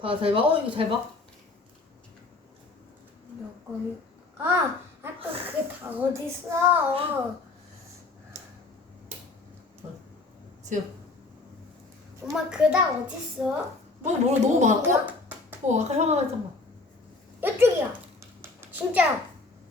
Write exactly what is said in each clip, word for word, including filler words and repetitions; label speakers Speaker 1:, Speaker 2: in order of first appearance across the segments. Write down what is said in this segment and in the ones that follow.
Speaker 1: 봐, 잘 봐. 어, 이거 잘 봐.
Speaker 2: 여건 아, 아까 그게 다 어딨어?
Speaker 1: 지금.
Speaker 2: 엄마 그다 어딨어?
Speaker 1: 뭐, 뭐, 너무 많아.
Speaker 2: 뭐야?
Speaker 1: 어, 어, 아까 형아가 했잖아.
Speaker 2: 이쪽이야. 진짜.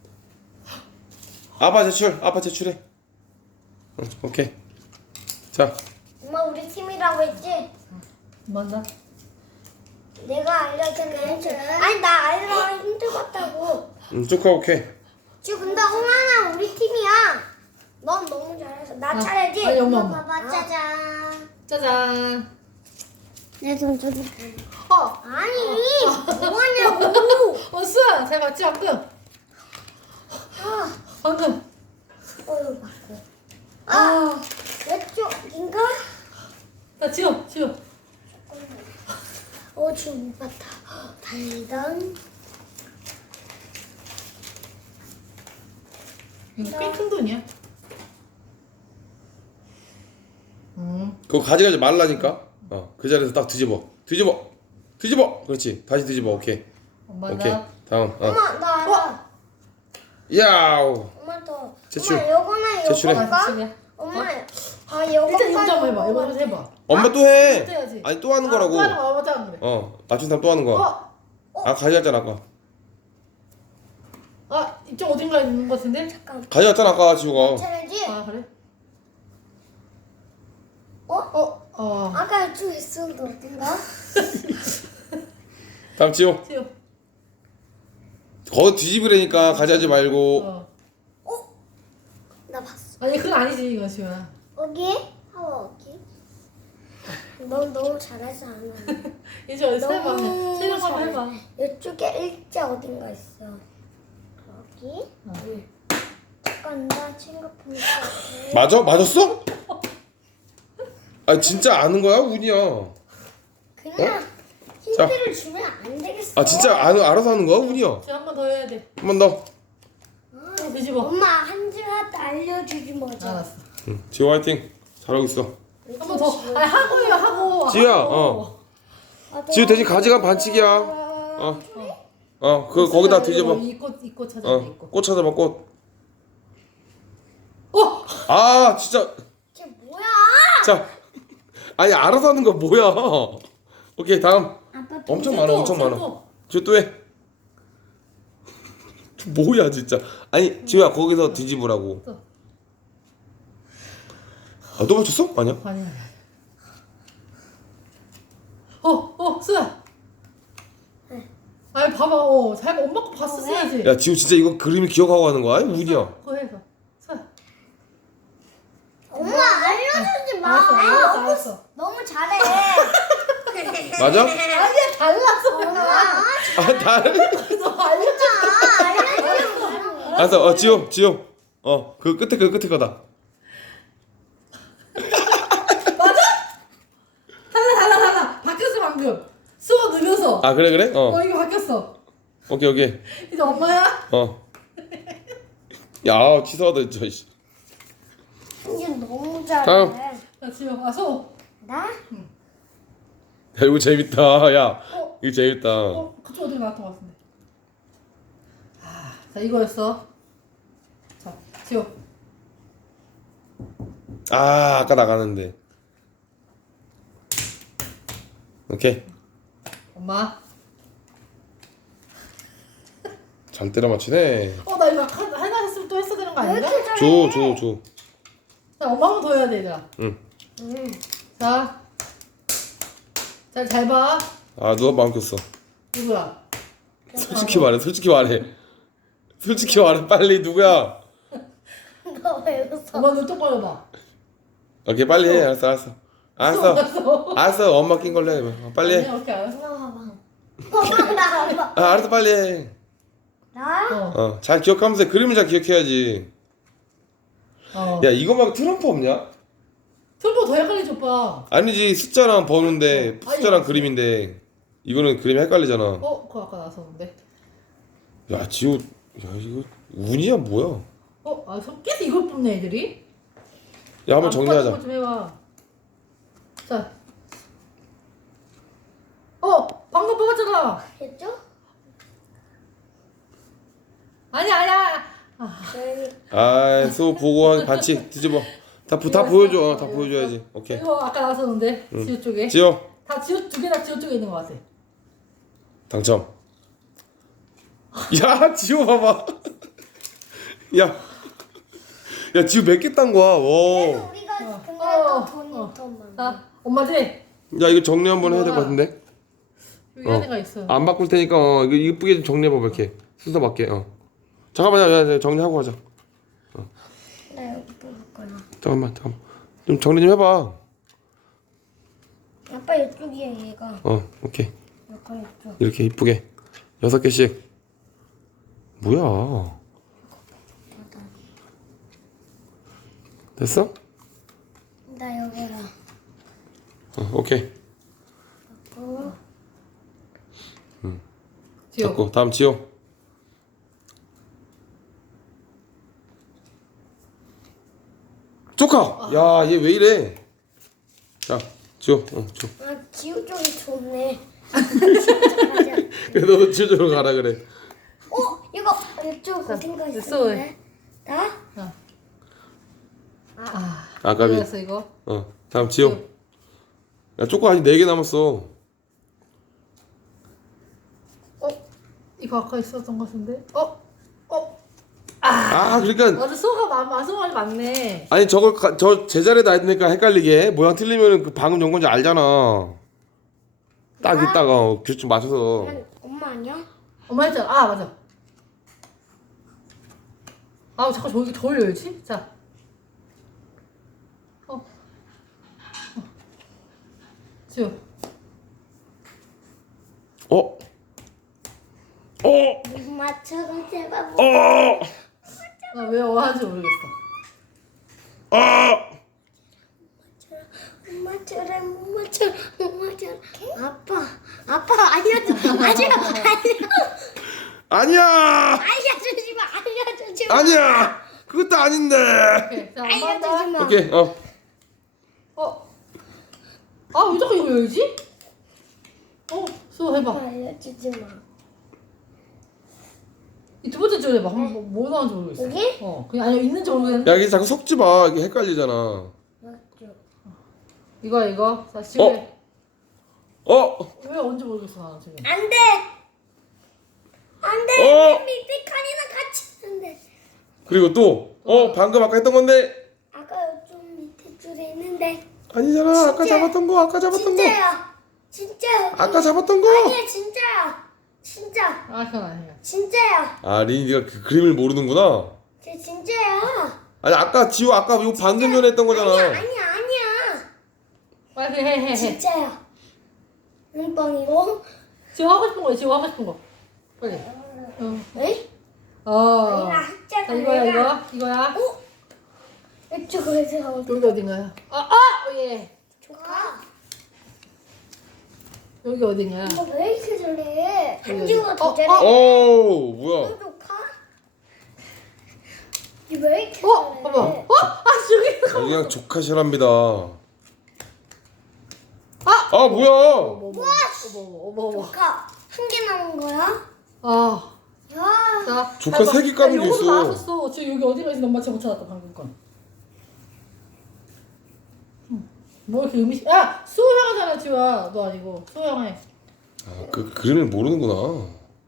Speaker 3: 아빠 제출. 아빠 제출해. 응, 오케이. 자.
Speaker 2: 엄마 우리 팀이라고 했지?
Speaker 1: 맞나?
Speaker 2: 내가 알려준 힌트. 아니 나 알려준 힌트 같다고.
Speaker 3: 응, 쭉 하고 오케이.
Speaker 2: 지금 근데 홍아는 우리 팀이야. 넌 너무 잘해서 나
Speaker 1: 아,
Speaker 2: 차례지?
Speaker 1: 아니, 엄마, 엄마.
Speaker 2: 봐봐 짜잔.
Speaker 1: 짜잔.
Speaker 2: 내 손 좀.
Speaker 1: 어,
Speaker 2: 아니 뭐하냐고.
Speaker 1: 어, 수아, 잘 봤지, 방금?
Speaker 2: 아,
Speaker 1: 방금.
Speaker 2: 어 이거 바꿔. 아, 이쪽인가?
Speaker 1: 나 지금, 지금.
Speaker 2: 어 지금 못 봤다. 달당.
Speaker 1: 이거 꽤 큰 돈이야. 음.
Speaker 3: 그거 가져가지 말라니까. 어, 그 자리에서 딱 뒤집어. 뒤집어. 뒤집어. 그렇지. 다시 뒤집어. 오케이.
Speaker 1: 엄마,
Speaker 3: 오케이.
Speaker 1: 나.
Speaker 3: 다음. 어.
Speaker 2: 엄마 나 알아.
Speaker 3: 야우.
Speaker 2: 엄마 더.
Speaker 3: 제출.
Speaker 2: 엄마 요거나
Speaker 3: 제출해.
Speaker 2: 요거가.
Speaker 1: 제출해.
Speaker 2: 엄마. 아 요거가.
Speaker 1: 일단 이거 한번 해봐. 이거 한번 해봐.
Speaker 3: 엄마 또 해.
Speaker 1: 또 해야지.
Speaker 3: 아니 또 하는
Speaker 1: 아,
Speaker 3: 거라고.
Speaker 1: 또 하는 거 맞아, 그래.
Speaker 3: 어, 맞춘 사람 또 하는 거.
Speaker 1: 어,
Speaker 3: 아, 가져갔잖아 아까.
Speaker 1: 아, 이쪽 어딘가에 있는 거 같은데?
Speaker 2: 잠깐.
Speaker 3: 가져갔잖아 아까 지우가.
Speaker 2: 차례지?
Speaker 1: 아, 그래?
Speaker 2: 어?
Speaker 1: 어, 어.
Speaker 2: 아까 이쪽 있었는데 어딘가?
Speaker 3: 다음 지우.
Speaker 1: 지우.
Speaker 3: 거기 뒤집으라니까 가져가지 말고.
Speaker 1: 어.
Speaker 2: 어? 나 봤어.
Speaker 1: 아니, 그건 아니지, 이거 지우야.
Speaker 2: 여기? 하고 여기? 넌 너무 잘해서 안 하네.
Speaker 1: 이제 어디 세봐.
Speaker 2: 너무
Speaker 1: 세령 한번
Speaker 2: 잘해.
Speaker 1: 해봐.
Speaker 2: 이쪽에 일자 어딘가 있어. 여기?
Speaker 1: 어.
Speaker 2: 잠깐 나 생각해보니까
Speaker 3: 맞아? 맞았어? 아 진짜 아는 거야 운이야.
Speaker 2: 그냥 힌트를 주면 안 되겠어.
Speaker 3: 아 진짜 아, 알아서 하는 거야 운이야.
Speaker 1: 지금 한 번 더 해야 돼.
Speaker 3: 한 번 더.
Speaker 1: 또 뒤집어.
Speaker 2: 엄마 한 줄한테 알려주지 뭐죠.
Speaker 1: 알았어.
Speaker 3: 응, 지우 화이팅. 잘하고 있어.
Speaker 1: 한 번 더. 아니, 하고 해요, 하고.
Speaker 3: 지우야,
Speaker 1: 하고.
Speaker 3: 어.
Speaker 2: 아,
Speaker 3: 지우 대신 가져간 반칙이야. 어.
Speaker 1: 어.
Speaker 3: 어, 그 거기다 뒤집어.
Speaker 1: 이꽃, 이꽃 찾아,
Speaker 3: 어,
Speaker 1: 이꽃.
Speaker 3: 꽃 찾아봐 꽃.
Speaker 1: 어!
Speaker 3: 아 진짜.
Speaker 2: 쟤 뭐야?
Speaker 3: 자, 아니 알아서 하는 거 뭐야? 오케이 다음.
Speaker 2: 아빠
Speaker 3: 엄청
Speaker 1: 또,
Speaker 3: 많아, 엄청
Speaker 1: 또,
Speaker 3: 많아.
Speaker 1: 또.
Speaker 3: 지우 또 해. 뭐야 진짜. 아니 지우야 거기서 뒤집으라고.
Speaker 1: 또.
Speaker 3: 아, 또 맞췄어? 아니야?
Speaker 1: 아니야, 아니야. 어, 어, 수야.
Speaker 2: 네.
Speaker 1: 아니, 봐봐. 어, 잘 봐. 엄마 거 봤었어야지.
Speaker 3: 야 지우 진짜 이거 그림을 기억하고 하는 거야? 아니 운이야.
Speaker 1: 그거 해서. 수야.
Speaker 2: 엄마 알려주지 마.
Speaker 1: 알았어, 알았어, 알았어.
Speaker 2: 너무 잘해.
Speaker 3: 맞아?
Speaker 1: 아니야, 달랐어.
Speaker 2: 엄마
Speaker 3: 아 다른.
Speaker 1: 너 알려줘.
Speaker 2: 알려주지 마.
Speaker 3: 알았어. 어 지우 지우. 어 그 끝에 그 끝에 거다.
Speaker 1: 달라, 달라, 달라. 바뀌었어, 방금. 수어 늘려서.
Speaker 3: 아 그래 그래? 어.
Speaker 1: 어, 이거 바뀌었어.
Speaker 3: 오케이 오케이.
Speaker 1: 이제 엄마야?
Speaker 3: 어. 야 치사하다 진짜. 씨.
Speaker 2: 이제 너무 잘해.
Speaker 3: 다음.
Speaker 1: 나 집에 가서.
Speaker 2: 나?
Speaker 3: 야 이거 재밌다. 야
Speaker 1: 어,
Speaker 3: 이거 재밌다.
Speaker 1: 어, 그쪽 어디 나왔던 것 같은데. 아, 자, 이거였어. 자, 지호.
Speaker 3: 아 아까 나가는데. 오케이.
Speaker 1: 엄마.
Speaker 3: 잘 때려 맞추네.
Speaker 1: 어, 나 이거 하- 하나 했으면 또 했어야 되는 거
Speaker 2: 왜
Speaker 1: 아닌가?
Speaker 2: 이렇게 잘해?
Speaker 3: 줘 줘 줘.
Speaker 1: 자, 엄마 한 번 더 해야 돼, 얘들아.
Speaker 3: 응.
Speaker 2: 응.
Speaker 1: 자. 자, 잘 봐.
Speaker 3: 아 누가 마음 꼈어.
Speaker 1: 누구야?
Speaker 3: 솔직히 말해 솔직히 말해. 솔직히 말해 빨리 누구야?
Speaker 2: 너왜 웃어?
Speaker 1: 엄마 눈 똑바로 봐.
Speaker 3: 오케이 빨리 해. 알았어 알았어. 알았어.
Speaker 1: 알았어.
Speaker 3: 알았어 엄마 낀 걸로 해. 어, 빨리 해.
Speaker 1: 아니야, 오케이, 알았어.
Speaker 2: 엄마 봐봐. 엄마 나 봐봐.
Speaker 3: 아 알았어 빨리 해.
Speaker 2: 나?
Speaker 1: 어.
Speaker 3: 어 잘 기억하면서 해. 그림을 잘 기억해야지.
Speaker 1: 어.
Speaker 3: 야 이거 말고 트럼프 없냐?
Speaker 1: 트럼프 더 헷갈리지, 오빠.
Speaker 3: 아니지 숫자랑 번호인데
Speaker 1: 어, 아니,
Speaker 3: 숫자랑
Speaker 1: 맞지.
Speaker 3: 그림인데 이거는 그림이 헷갈리잖아.
Speaker 1: 어, 그거 아까 나왔었는데.
Speaker 3: 야 지호 야 이거 운이야 뭐야?
Speaker 1: 어, 아, 저 계속 이걸 뽑네, 애들이?
Speaker 3: 야 한번
Speaker 1: 아,
Speaker 3: 정리하자.
Speaker 1: 똑같은 거좀 해봐. 자. 어, 방금 뽑았 됐어.
Speaker 2: 됐죠?
Speaker 1: 아니야 아니야. 아,
Speaker 2: 네.
Speaker 3: 아, 소 보고 한 반칙 뒤집어. 다, 부- 다 보여줘. 다 보여줘야지. 오케이.
Speaker 1: 이거 아까 나왔었는데 지호 쪽에.
Speaker 3: 지호
Speaker 1: 다 지호 두 개 다 지호 쪽에 있는 것 같아.
Speaker 3: 당첨. 야, 지호 봐봐. 야, 야, 지호 몇 개 딴 거야?
Speaker 2: 그래도
Speaker 3: 와.
Speaker 2: 우리가 근데
Speaker 1: 어,
Speaker 2: 더 돈이
Speaker 1: 어.
Speaker 2: 더 많아.
Speaker 1: 자 엄마지.
Speaker 3: 야, 이거 정리 한번 해야 될 것 같은데.
Speaker 1: 여기 안에가 있어.
Speaker 3: 안 바꿀 테니까 어, 이거 이쁘게 좀 정리해 봐봐 이렇게 순서 맞게. 어. 잠깐만, 야, 야, 정리하고 가자.
Speaker 2: 나 여기 뽑을 거야.
Speaker 3: 잠깐만, 잠깐만. 좀 정리 좀 해봐.
Speaker 2: 아빠 이쪽이야 얘가.
Speaker 3: 어, 오케이.
Speaker 2: 아빠 이쪽.
Speaker 3: 이렇게 이쁘게 여섯 개씩. 뭐야? 됐어?
Speaker 2: 나 여기라.
Speaker 3: 어, 오케이.
Speaker 2: 어.
Speaker 1: 지호.
Speaker 3: 됐고 다음 지호. 조카. 야, 얘 왜 이래? 자, 지호. 어, 지호.
Speaker 2: 아 지우 쪽이 좋네. 가자.
Speaker 3: 그래, 너도 지호 쪽으로 가라 그래.
Speaker 2: 어 이거 이쪽 어딘가
Speaker 1: 됐어.
Speaker 2: 있었네. 나?
Speaker 1: 아.
Speaker 3: 아까비.
Speaker 1: 이거였어 이거.
Speaker 3: 어, 다음 지호. 야, 조카 아직 네 개 남았어.
Speaker 1: 어? 이거 아까 있었던 것 같은데? 어? 어?
Speaker 3: 아, 그러니까
Speaker 1: 맞아 소가 많 마소가 많네.
Speaker 3: 아니 저거 가, 저 제자리에 놔야 되니까 헷갈리게 모양 틀리면은 그 방금 연 건지 알잖아. 딱
Speaker 2: 나?
Speaker 3: 이따가 어, 규칙 맞춰서.
Speaker 2: 난 엄마 아니야?
Speaker 1: 엄마 했잖아. 아 맞아. 아 잠깐 저기 저걸 열지? 자. 어. 어. 지호.
Speaker 3: 어? 어?
Speaker 2: 엄마처럼 제발 뭐.
Speaker 3: 어?
Speaker 1: 나왜 어하는지 모르겠어.
Speaker 3: 어?
Speaker 2: 엄마처럼 엄마처럼 엄마처럼. 아빠 아빠 알려줘. 아니야 아니야
Speaker 3: 아니야.
Speaker 2: 알려주지 마 알려주지 마.
Speaker 3: 아니야. 그것도 아닌데.
Speaker 1: 오케이. 자 엄마
Speaker 2: 알려주지
Speaker 1: 한다.
Speaker 2: 마.
Speaker 3: 오케이. 어.
Speaker 1: 어. 아 왜 자꾸 이거 열지? 어. 수호 해봐.
Speaker 2: 알려주지 마.
Speaker 1: 이 두 번째 줄 해봐. 한번 뭐, 뭐 나오는지 모르겠어.
Speaker 2: 여기?
Speaker 1: 어. 그냥 아니 있는지 모르겠는데.
Speaker 3: 야, 이게 자꾸 섞지 마. 이게 헷갈리잖아.
Speaker 2: 맞죠.
Speaker 1: 이거 이거. 자 지호.
Speaker 3: 어? 어?
Speaker 1: 왜 언제 모르겠어 나 지금.
Speaker 2: 안돼. 안돼.
Speaker 3: 어?
Speaker 2: 맨 밑에 칸이랑 같이 있는데.
Speaker 3: 그리고 또 어, 방금 아까 했던 건데.
Speaker 2: 아까 좀 밑에 줄에 있는데.
Speaker 3: 아니잖아. 아까
Speaker 2: 진짜.
Speaker 3: 잡았던 거. 아까 잡았던 거.
Speaker 2: 진짜요. 진짜요.
Speaker 3: 아까 잡았던 거.
Speaker 2: 아니야 진짜요. 진짜.
Speaker 1: 아 그건 아니야.
Speaker 2: 진짜요.
Speaker 3: 아, 린이 네가 그 그림을 모르는구나.
Speaker 2: 제 진짜요.
Speaker 3: 아니, 아까 지호 아까 이거 방금 전에 했던 거잖아.
Speaker 2: 아니야 아니야 아니야.
Speaker 1: 빨리 해 해 해.
Speaker 2: 진짜요. 눈뻥이고.
Speaker 1: 지호 하고 싶은 거 지호 하고 싶은 거. 빨리. 응.
Speaker 2: 에?
Speaker 1: 어.
Speaker 2: 아니야 진짜
Speaker 1: 자 이거야 이거 이거야.
Speaker 2: 어? 이쪽에서
Speaker 1: 여기 어딘가요? 아 아! 예.
Speaker 2: 조카.
Speaker 1: 여기 어디냐?
Speaker 2: 너 왜 이렇게 잘해?
Speaker 1: 여기
Speaker 2: 한지우가
Speaker 1: 어디?
Speaker 2: 더
Speaker 1: 어,
Speaker 2: 잘해.
Speaker 1: 어?
Speaker 3: 오, 뭐야?
Speaker 2: 너 조카? 너왜 이렇게
Speaker 1: 어?
Speaker 2: 잘해?
Speaker 1: 봐봐. 어? 아 저기.
Speaker 3: 아, 그냥 조카시랍니다.
Speaker 1: 아!
Speaker 3: 아, 뭐야?
Speaker 1: 어머 어머 어머 어머 어머.
Speaker 2: 조카 한 개 남은 거야?
Speaker 1: 아.
Speaker 2: 야.
Speaker 1: 자.
Speaker 3: 조카 세개 까는 게 있어.
Speaker 1: 나왔었어. 지금 여기 어디가 있어? 엄마 지금 못 찾았다 방금 건. 응. 뭐 이렇게 음식? 야 수호형이잖아 지호야. 너 아니고 수호형해.
Speaker 3: 아, 그 그림을 모르는구나.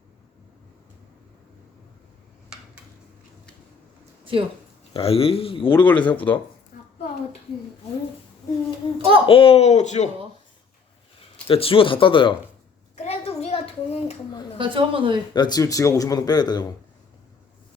Speaker 1: 지호.
Speaker 3: 야, 이거 오래 걸려 생각보다.
Speaker 2: 아빠 돈 음, 음,
Speaker 1: 어?
Speaker 3: 오, 지호.
Speaker 1: 어.
Speaker 3: 야, 지호가 다 따다, 야.
Speaker 2: 그래도 우리가 돈은 더 많아.
Speaker 1: 자 지호 한 번 더 해.
Speaker 3: 야, 지호 지가 오십만 원 빼야겠다, 저거.